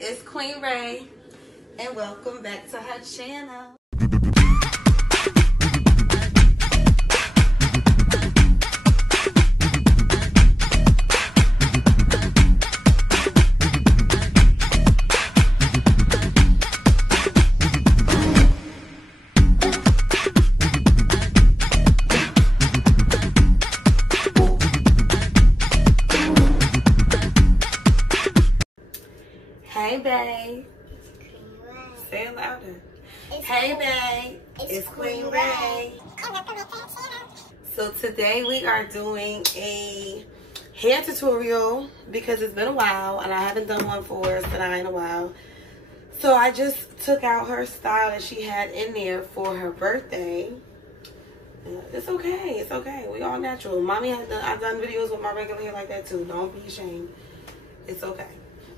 it's Queen Ray, and welcome back to her channel. Hey, babe. Say it louder. Hey, babe. It's Queen Ray. So today we are doing a hair tutorial because it's been a while and I haven't done one for Sanai in a while. So I just took out her style that she had in there for her birthday. It's okay. It's okay. We all natural. Mommy has done, I've done videos with my regular hair like that too. Don't be ashamed. It's okay.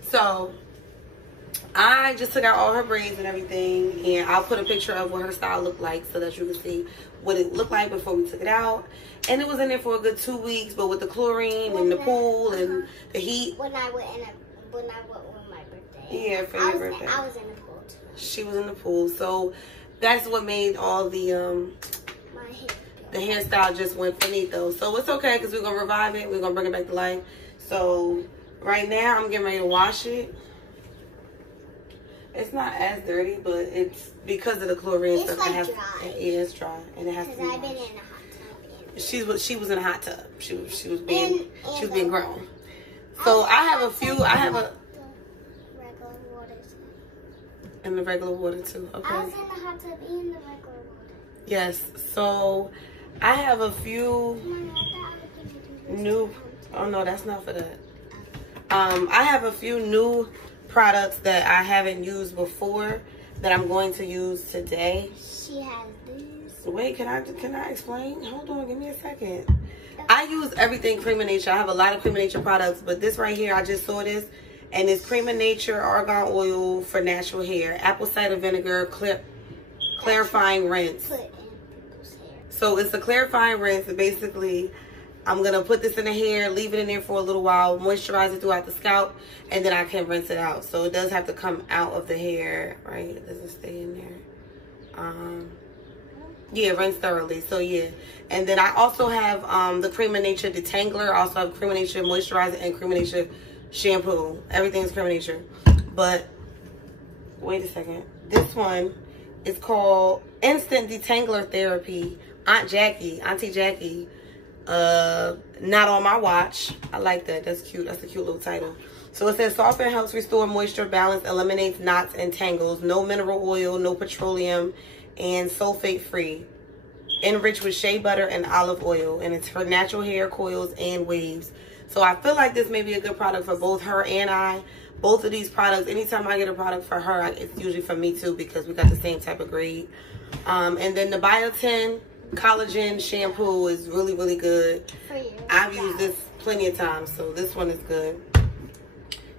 So I just took out all her braids and everything, and I'll put a picture of what her style looked like so that you can see what it looked like before we took it out. And it was in there for a good 2 weeks, but with the chlorine and the pool and the heat. When I went with my birthday. Yeah, for your birthday. I was in the pool too. She was in the pool, so that's what made all the hairstyle just went finito. So it's okay because we're gonna revive it. We're gonna bring it back to life. So right now I'm getting ready to wash it. It's not as dirty, but it's because of the chlorine stuff. It's like dry. Yeah, it's dry, and it has to be washed. I've been in a hot tub. She was in a hot tub. She was being grown. So I have a few. I have a regular water too. And the regular water too. Okay. I was in the hot tub and the regular water. Yes. So I have a few new. Oh no, that's not for that. I have a few new products that I haven't used before that I'm going to use today. She has this. Wait, can I explain? Hold on, give me a second. I use everything Cream of Nature. I have a lot of Cream of Nature products, but this right here, I just saw this, and it's Cream of Nature Argan Oil for natural hair, apple cider vinegar, clarifying rinse. Put in people's hair. So it's a clarifying rinse, and basically I'm gonna put this in the hair, leave it in there for a little while, moisturize it throughout the scalp, and then I can rinse it out. So it does have to come out of the hair, right? It doesn't stay in there. Yeah, rinse thoroughly. So yeah. And then I also have the Cream of Nature Detangler. I also have Cream of Nature Moisturizer and Cream of Nature Shampoo. Everything's Cream of Nature. But wait a second. This one is called Instant Detangler Therapy. Auntie Jackie. Not on my watch. I like that. That's cute. That's a cute little title. So it says soften, helps restore moisture, balance, eliminates knots and tangles. No mineral oil, no petroleum, and sulfate free. Enriched with shea butter and olive oil, and it's for natural hair, coils, and waves. So I feel like this may be a good product for both her and I. Both of these products, anytime I get a product for her, it's usually for me too because we got the same type of grade. And then the Biotin Collagen shampoo is really, really good. I've used this plenty of times, so this one is good.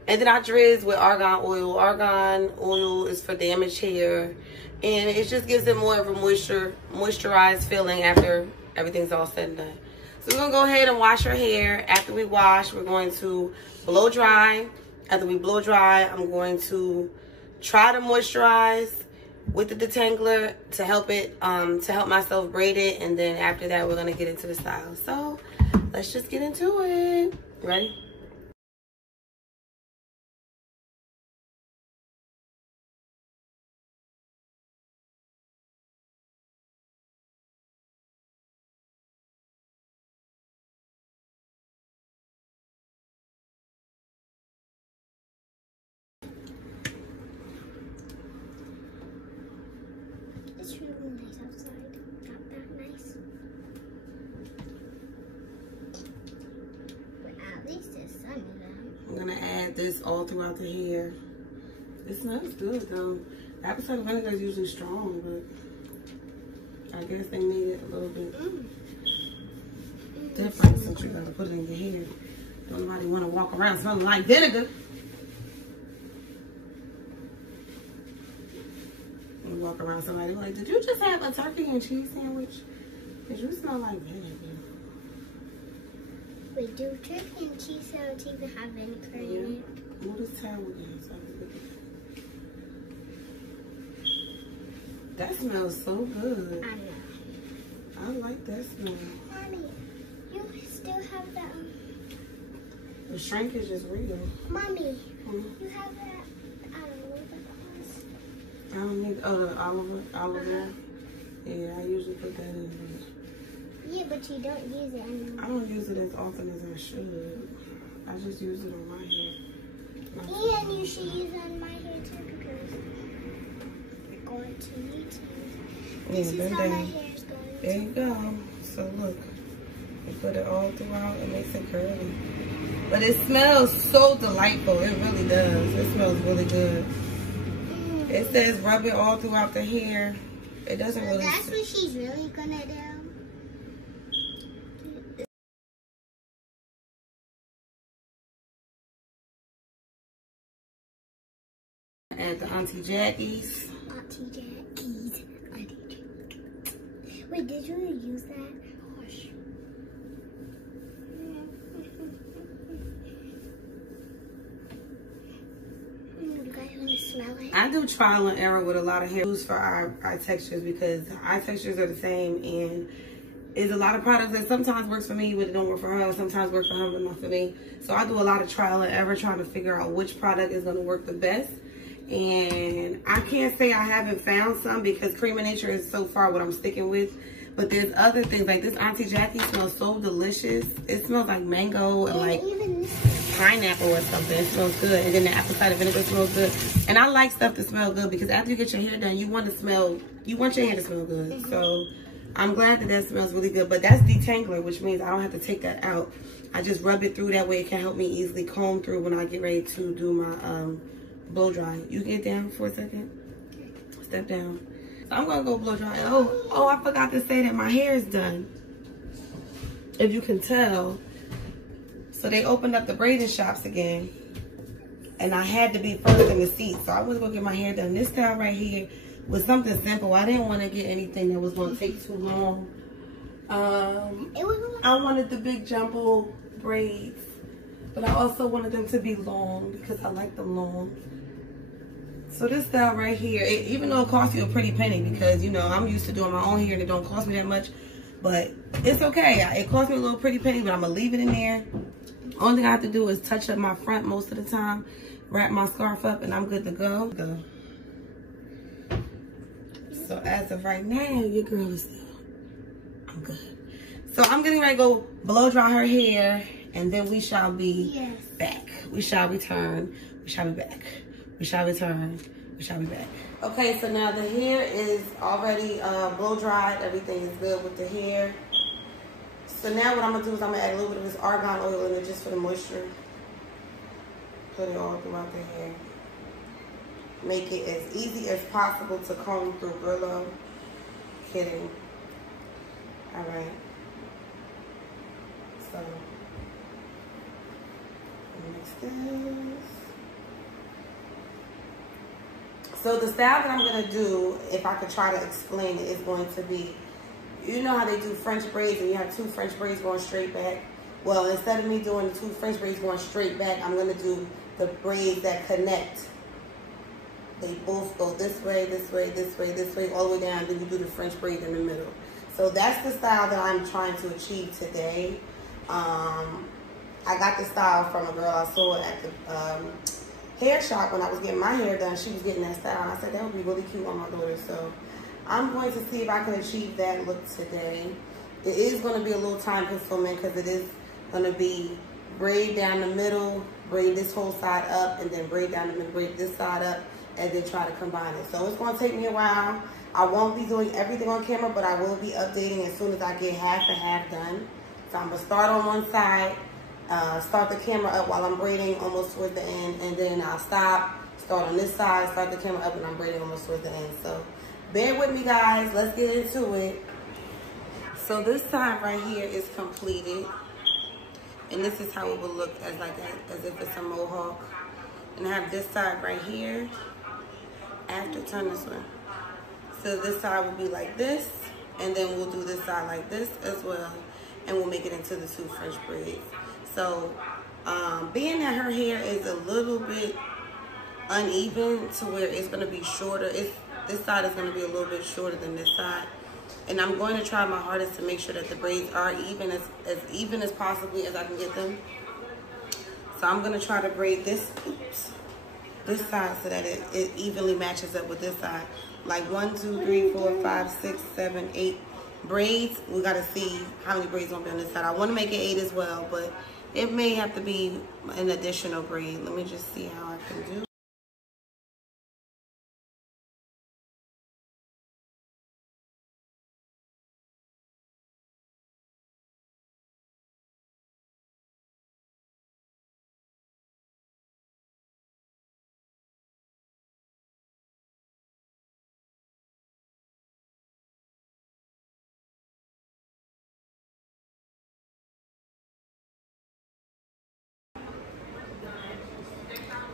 And then I drizz with argan oil. Argan oil is for damaged hair, and it just gives it more of a moisturized feeling after everything's all said and done. So we're gonna go ahead and wash her hair. After we wash, we're going to blow dry. After we blow dry, I'm going to try to moisturize with the detangler to help it, to help myself braid it, and then after that we're gonna get into the style. So let's just get into it. Ready? It's really nice outside. Not that nice. But at least it's sunny though. I'm gonna add this all throughout the hair. It smells good though. Apple cider vinegar is usually strong, but I guess they made it a little bit different since you gotta put it in your hair. Don't nobody wanna walk around smelling like vinegar. And walk around somebody like, did you just have a turkey and cheese sandwich? Cause you smell like vinegar. Wait, do turkey and cheese sandwich even have vinegar in it? What is towel again? So I can look at it. That smells so good. I know. I like that smell. Mommy, you still have that. The shrinkage is real. Mommy, you have that. I don't know what that was. I don't need the olive oil. Yeah, I usually put that in there. Yeah, but you don't use it anymore. I don't use it as often as I should. I just use it on my hair. And you should use it on my hair too because we're going to need to use it. This is how my hair is going. There you go. So look, you put it all throughout. It makes it curly. But it smells so delightful. It really does. It smells really good. It says rub it all throughout the hair. It doesn't really. That's what she's really gonna do. At the Auntie Jackie's. Auntie Jackie's. Wait, did you use that? Gosh. You guys want to smell it? I do trial and error with a lot of hair for our textures because our textures are the same, and there's a lot of products that sometimes works for me but it don't work for her, sometimes work for her but not for me. So I do a lot of trial and error trying to figure out which product is going to work the best. And I can't say I haven't found some because Cream of Nature is so far what I'm sticking with. But there's other things like this Auntie Jackie smells so delicious. It smells like mango and like pineapple or something. It smells good. And then the apple cider vinegar smells good. And I like stuff to smell good because after you get your hair done, you want your hair to smell good. So I'm glad that that smells really good. But that's detangler, which means I don't have to take that out. I just rub it through. That way it can help me easily comb through when I get ready to do my blow dry. You get down for a second. Step down. So I'm gonna go blow dry. Oh, I forgot to say that my hair is done. If you can tell. So they opened up the braiding shops again, and I had to be first in the seat. So I was gonna get my hair done. This style right here was something simple. I didn't want to get anything that was gonna take too long. I wanted the big jumbo braids, but I also wanted them to be long because I like them long. So this style right here, even though it costs you a pretty penny because, you know, I'm used to doing my own hair and it don't cost me that much, but it's okay. It cost me a little pretty penny, but I'm going to leave it in there. Only thing I have to do is touch up my front most of the time, wrap my scarf up, and I'm good to go. So as of right now, your girl is still, I'm good. So I'm getting ready to go blow dry her hair, and then we shall be back. We shall return. We shall be back. We shall return. We shall be back. Okay, so now the hair is already blow dried. Everything is good with the hair. So now what I'm gonna do is I'm gonna add a little bit of this argan oil in it just for the moisture. Put it all throughout the hair. Make it as easy as possible to comb through. Brillo. Kidding. All right. So mix this. So the style that I'm gonna do, if I could try to explain it, is going to be, you know how they do French braids and you have two French braids going straight back? Well, instead of me doing the two French braids going straight back, I'm gonna do the braids that connect. They both go this way, this way, this way, this way, all the way down, then you do the French braid in the middle. So that's the style that I'm trying to achieve today. I got this style from a girl I saw at the hair shop when I was getting my hair done. She was getting that style, and I said that would be really cute on my daughter. So I'm going to see if I can achieve that look today. It is going to be a little time consuming because it is going to be braid down the middle, braid this whole side up, and then braid down the middle, braid this side up, and then try to combine it. So it's going to take me a while. I won't be doing everything on camera, but I will be updating as soon as I get half and half done. So I'm going to start on one side, start the camera up while I'm braiding almost towards the end, and then I'll stop, start on this side, start the camera up, and I'm braiding almost towards the end. So bear with me, guys. Let's get into it. So this side right here is completed, and this is how it will look as if it's a mohawk. And I have this side right here. After, turn this way. So this side will be like this, and then we'll do this side like this as well, and we'll make it into the two French braids. So being that her hair is a little bit uneven to where it's going to be shorter, This side is going to be a little bit shorter than this side. And I'm going to try my hardest to make sure that the braids are even as possibly as I can get them. So I'm going to try to braid this side so that it evenly matches up with this side. Like 1, 2, 3, 4, 5, 6, 7, 8 braids. We got to see how many braids going to be on this side. I want to make it 8 as well, but it may have to be an additional braid. Let me just see how I can do.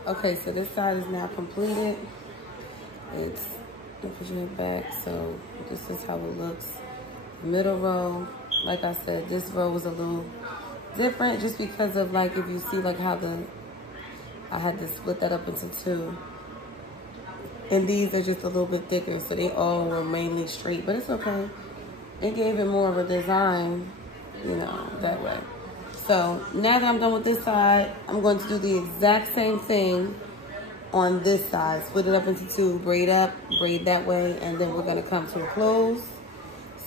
Okay, so this side is now completed. It's pushing it back, so this is how it looks. Middle row, like I said, this row was a little different just because of, like, if you see like how I had to split that up into 2. And these are just a little bit thicker, so they all were mainly straight, but it's okay. It gave it more of a design, you know, that way. So now that I'm done with this side, I'm going to do the exact same thing on this side. Split it up into 2, braid up, braid that way, and then we're gonna come to a close.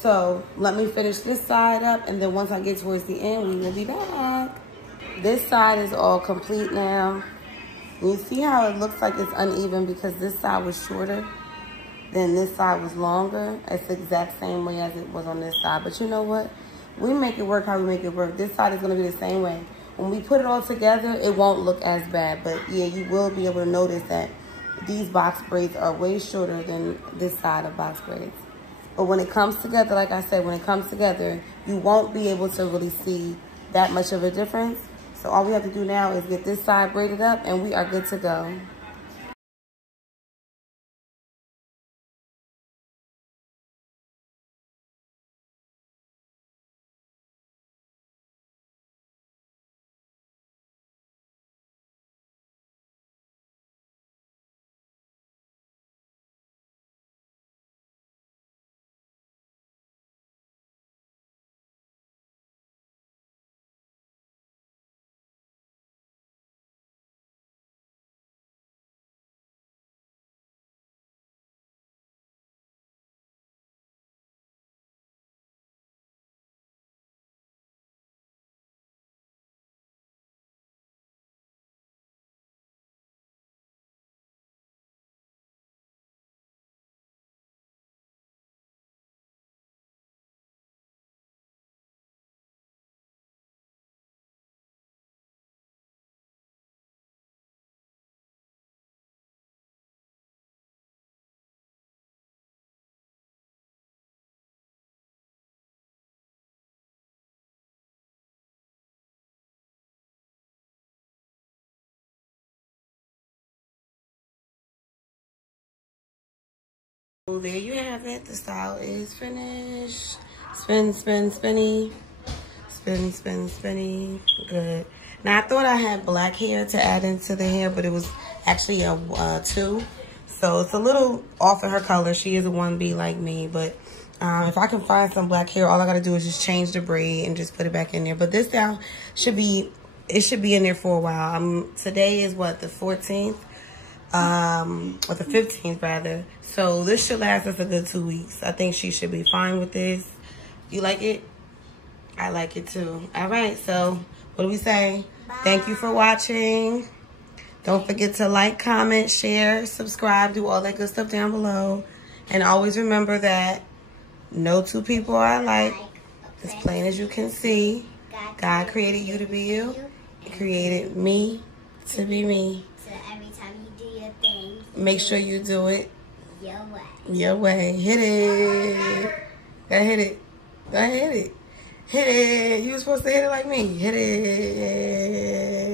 So let me finish this side up, and then once I get towards the end, we will be back. This side is all complete now. You see how it looks like it's uneven because this side was shorter than this side was longer. It's the exact same way as it was on this side. But you know what? We make it work how we make it work. This side is going to be the same way. When we put it all together, it won't look as bad. But yeah, you will be able to notice that these box braids are way shorter than this side of box braids. But when it comes together, like I said, when it comes together, you won't be able to really see that much of a difference. So all we have to do now is get this side braided up and we are good to go. So there you have it. The style is finished. Spin, spin, spinny. Spin, spin, spinny. Good. Now, I thought I had black hair to add into the hair, but it was actually a 2. So it's a little off of her color. She is a 1B like me, but if I can find some black hair, all I got to do is just change the braid and just put it back in there. But this style should be in there for a while. Today is what, the 14th? Or the 15th rather. So this should last us a good 2 weeks. I think she should be fine with this. You like it? I like it too. All right, so what do we say? Bye. Thank you for watching. Don't forget to like, comment, share, subscribe, do all that good stuff down below. And always remember that no 2 people are alike. As plain as you can see, God created you to be you. He created me to be me. Make sure you do it your way. Your way. Hit it. Gotta hit it. Gotta hit it. Hit it. You were supposed to hit it like me. Hit it.